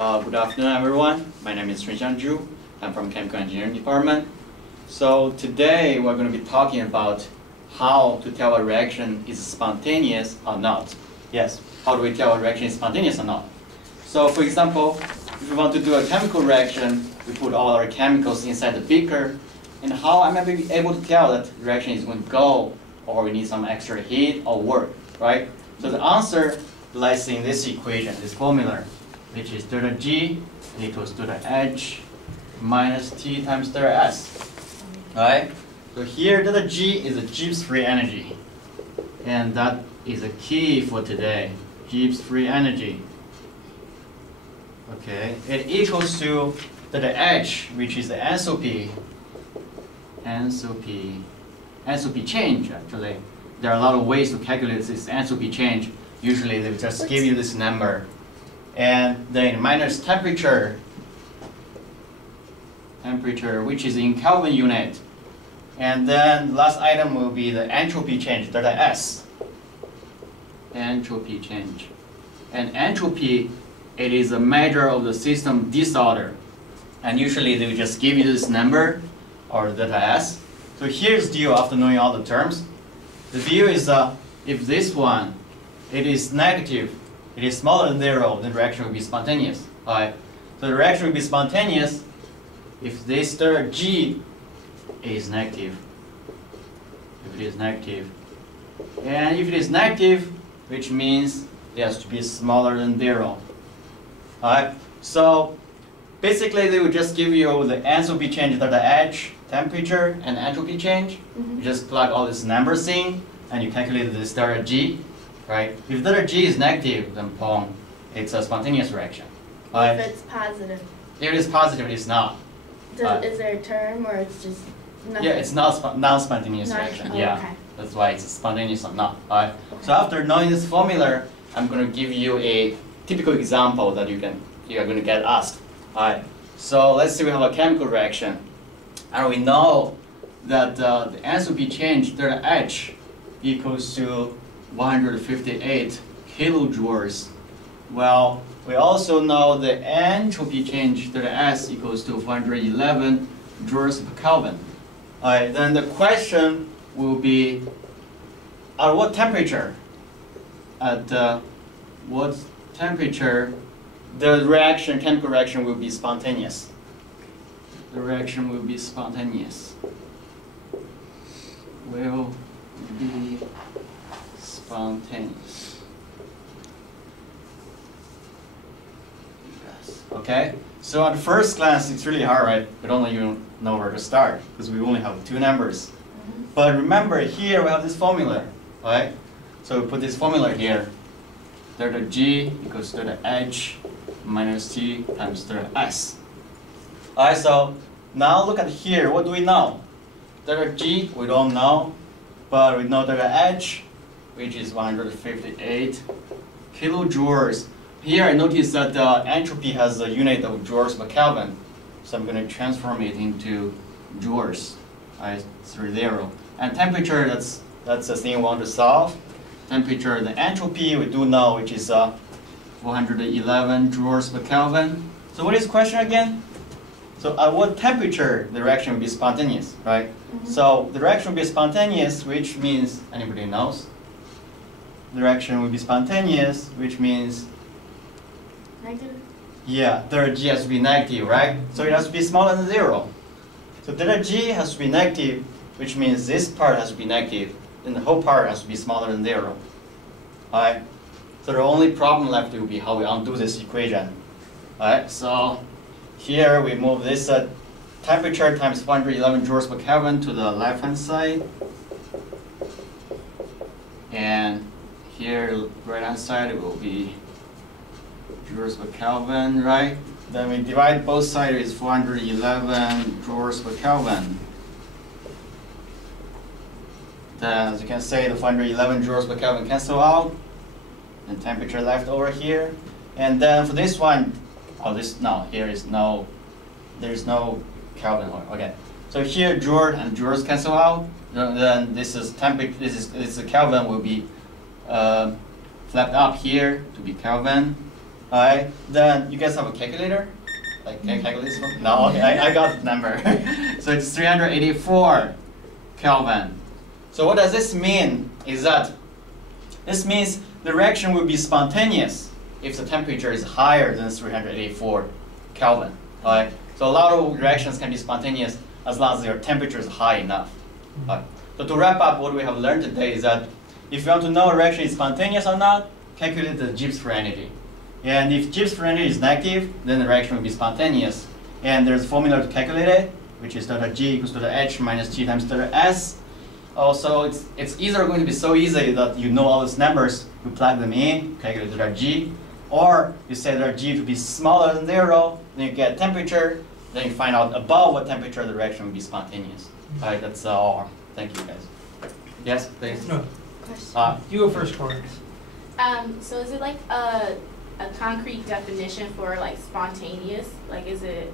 Good afternoon, everyone. My name is Chunxiang Zhu. I'm from Chemical Engineering Department. So today we're going to be talking about how to tell a reaction is spontaneous or not. Yes, how do we tell a reaction is spontaneous or not? So for example, if we want to do a chemical reaction, we put all our chemicals inside the beaker. And how am I able to tell that the reaction is going to go, or we need some extra heat or work, right? So the answer lies in this equation, this formula, which is delta G equals delta H minus T times delta S. Right? So here delta G is the Gibbs free energy. And that is a key for today. Gibbs free energy. Okay, it equals to delta H, which is the enthalpy change actually. There are a lot of ways to calculate this enthalpy change. Usually they just give you this number. And then minus temperature, which is in Kelvin unit. And then last item will be the entropy change, delta S. Entropy change. And entropy, it is a measure of the system disorder. And usually they will just give you this number, or delta S. So here's the deal after knowing all the terms. The deal is if this one, it is negative, it is smaller than 0, the reaction will be spontaneous. Alright. So the reaction will be spontaneous if this delta G is negative. If it is negative. And if it is negative, which means it has to be smaller than 0. Alright. So basically they will just give you the enthalpy change delta H, temperature, and entropy change. You just plug all these numbers in and you calculate this delta G. Right? If delta G is negative, then boom, it's a spontaneous reaction. Right? If it's positive. If it is positive, it's not. Is there a term or it's just nothing? Yeah, it's not non-spontaneous reaction. Oh, yeah, okay. That's why it's spontaneous or not. Right? Okay. So after knowing this formula, I'm going to give you a typical example that you are going to get asked. Right? So let's say we have a chemical reaction, and we know that the enthalpy change delta H equals to 158 kilojoules. Well, we also know the entropy change delta S equals to 411 joules per Kelvin. Alright, then the question will be, at what temperature? At what temperature the reaction, chemical reaction, will be spontaneous? The reaction will be spontaneous. Will be spontaneous. Yes. Okay. So at first glance, it's really hard, right? We don't even know where to start because we only have 2 numbers. But remember, here we have this formula, right? So we put this formula here. Delta G equals delta H minus T times delta S. Alright. So now look at here. What do we know? Delta G we don't know, but we know delta H, which is 158 kilojoules. Here I notice that entropy has a unit of joules per Kelvin. So I'm going to transform it into joules. Right, 30. And temperature, that's the thing we want to solve. Temperature, the entropy we do know, which is 411 joules per Kelvin. So what is the question again? So at what temperature the reaction will be spontaneous, right? So the reaction will be spontaneous, which means, anybody knows? The reaction will be spontaneous, which means? Negative? Yeah, delta G has to be negative, right? So it has to be smaller than 0. So delta G has to be negative, which means this part has to be negative, and the whole part has to be smaller than 0. Alright? So the only problem left will be how we undo this equation. Alright, so here we move this temperature times 411 joules per Kelvin to the left-hand side. And here, right-hand side, it will be joules per Kelvin, right? Then we divide both sides with 411 joules per Kelvin. Then, as you can see, the 411 joules per Kelvin cancel out. And temperature left over here. And then for this one, here is no, there's no Kelvin. Okay. So here, joule and joules cancel out. Then this is temperature. This is Kelvin will be flapped up here to be Kelvin, Alright, then you guys have a calculator? Like, can I calculate this one? No, okay, I got the number. So it's 384 Kelvin. So what does this mean is that this means the reaction will be spontaneous if the temperature is higher than 384 Kelvin. Alright, so a lot of reactions can be spontaneous as long as their temperature is high enough. Alright. So to wrap up, what we have learned today is that if you want to know a reaction is spontaneous or not, calculate the Gibbs free energy. And if Gibbs free energy is negative, then the reaction will be spontaneous. And there's a formula to calculate it, which is delta G equals delta H minus T times delta S. Also, it's either going to be so easy that you know all these numbers, you plug them in, calculate delta G, or you set delta G to be smaller than 0, then you get temperature, then you find out above what temperature the reaction will be spontaneous. All right, that's all. Thank you, guys. Yes, please. No. Question. You go first, Corey. So is it like a concrete definition for like spontaneous? Like, is it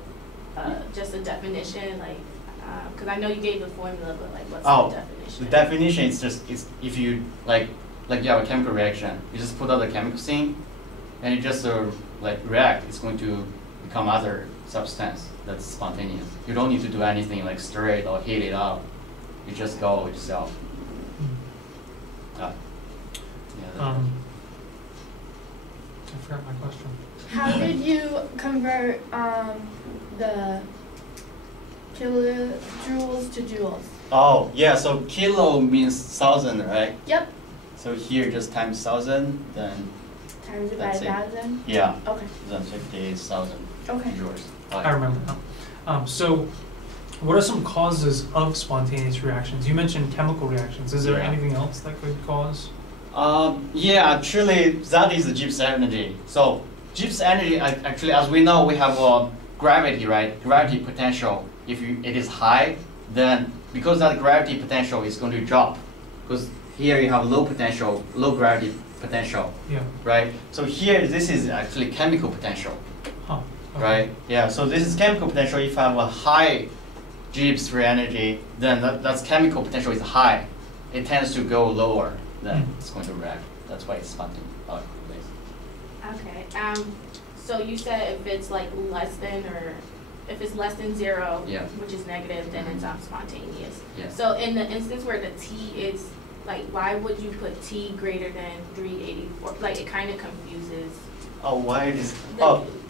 just a definition? Like, because I know you gave the formula, but like, what's the definition? The definition is just if you like you have a chemical reaction, you just put out the chemicals in, and it just like react. It's going to become other substance that's spontaneous. You don't need to do anything like stir it or heat it up. You just go yourself. I forgot my question. How did you convert the kilojoules to joules? Oh, yeah, so kilo means 1,000, right? Yep. So here just times 1,000, then Times it by That's it. 1,000? yeah, Okay. then 50,000 Okay. joules. I remember now. So, what are some causes of spontaneous reactions? You mentioned chemical reactions. Is there Yeah. anything else that could cause? Yeah, actually, that is the Gibbs energy. So Gibbs energy, actually, as we know, we have gravity, right? Gravity potential. If it is high, then because that gravity potential is going to drop, because here you have low potential, low gravity potential, Yeah. right? So here, this is actually chemical potential, Huh. Okay. right? Yeah, so this is chemical potential. If I have a high Gibbs free energy, then that's chemical potential is high. It tends to go lower. Then it's going to react. That's why it's spontaneous. Okay. So you said if it's like less than or if it's less than 0, Yeah. which is negative, then it's spontaneous. Yeah. So in the instance where the T is like, why would you put T greater than 384? Like, it kind of confuses. Oh, why is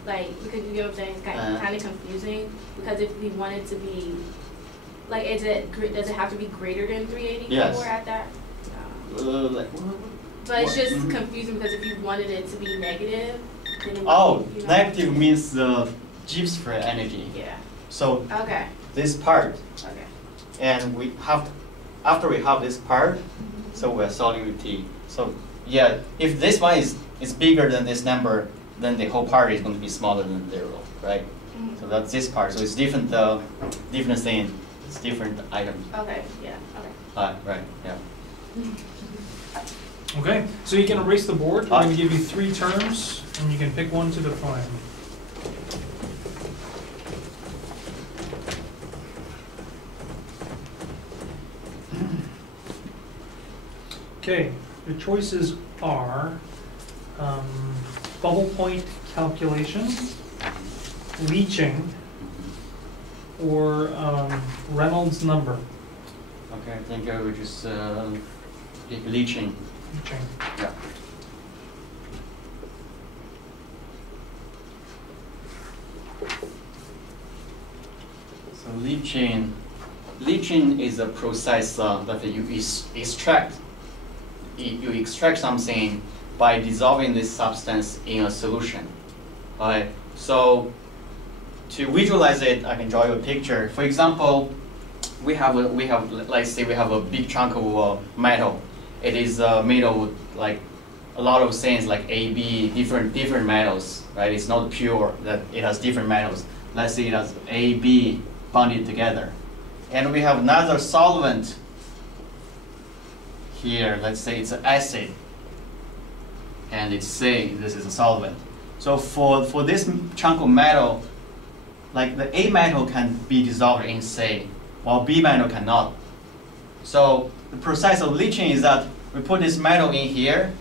Like, because you get what I'm saying? It's kind of confusing because if we want it to be like, does it have to be greater than 384 Yes. at that? like But it's what? just confusing because if you wanted it to be negative, then it would Oh, be, you know? negative means the Gibbs free energy. Yeah. So Okay. this part, Okay. and we have after we have this part, so we're solving with T. So yeah, if this one is bigger than this number, then the whole part is going to be smaller than 0, right? Mhm. So that's this part. So it's different, different thing. It's different items. Okay. Yeah. Okay. Right. Yeah. Okay, so you can erase the board. I'm Ah. going to give you 3 terms, and you can pick one to define. Okay, the choices are bubble point calculation, leaching, or Reynolds number. Okay, I think I would just pick leaching. Leaching. Yeah. So leaching is a process that you extract. You extract something by dissolving this substance in a solution. Alright. So to visualize it, I can draw you a picture. For example, let's say we have a big chunk of metal. It is made of like a lot of things like A, B, different metals, right? It's not pure, that it has different metals. Let's say it has A, B bonded together. And we have another solvent here. Let's say it's an acid. And it's say this is a solvent. So for this chunk of metal, like the A metal can be dissolved in say, while B metal cannot. So the process of leaching is that we put this metal in here,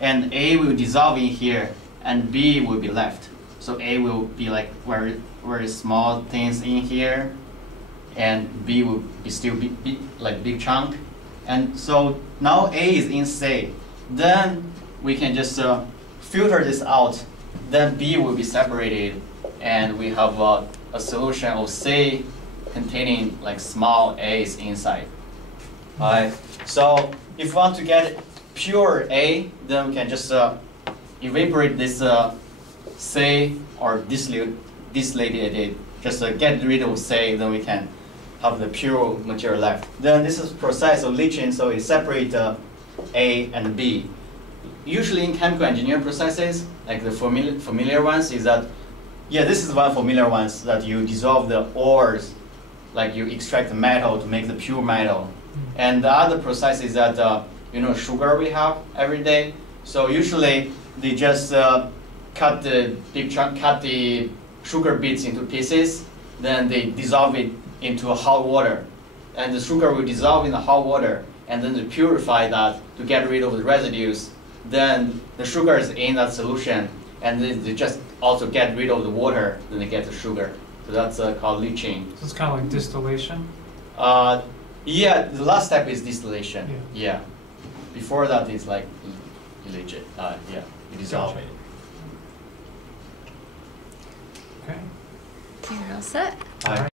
and A will dissolve in here, and B will be left. So A will be like very, very small things in here, and B will be still like big chunk. And so now A is in C. Then we can just filter this out. Then B will be separated, and we have a solution of C containing like small a's inside. Alright. So if we want to get pure A, then we can just evaporate this C or distillate it. Just get rid of C, then we can have the pure material left. Then this is process of leaching, so it separates A and B. Usually in chemical engineering processes, like the familiar ones, is that, yeah, this is one familiar ones, that you dissolve the ores, like you extract the metal to make the pure metal. And the other process is that, you know, sugar we have every day. So usually they just cut the sugar bits into pieces, then they dissolve it into hot water. And the sugar will dissolve in the hot water, and then they purify that to get rid of the residues. Then the sugar is in that solution, and then they just also get rid of the water, then they get the sugar. So that's called leaching. So it's kind of like distillation? Yeah, the last step is distillation. Yeah. Before that is like you dissolve it. Okay. You're all set. All right.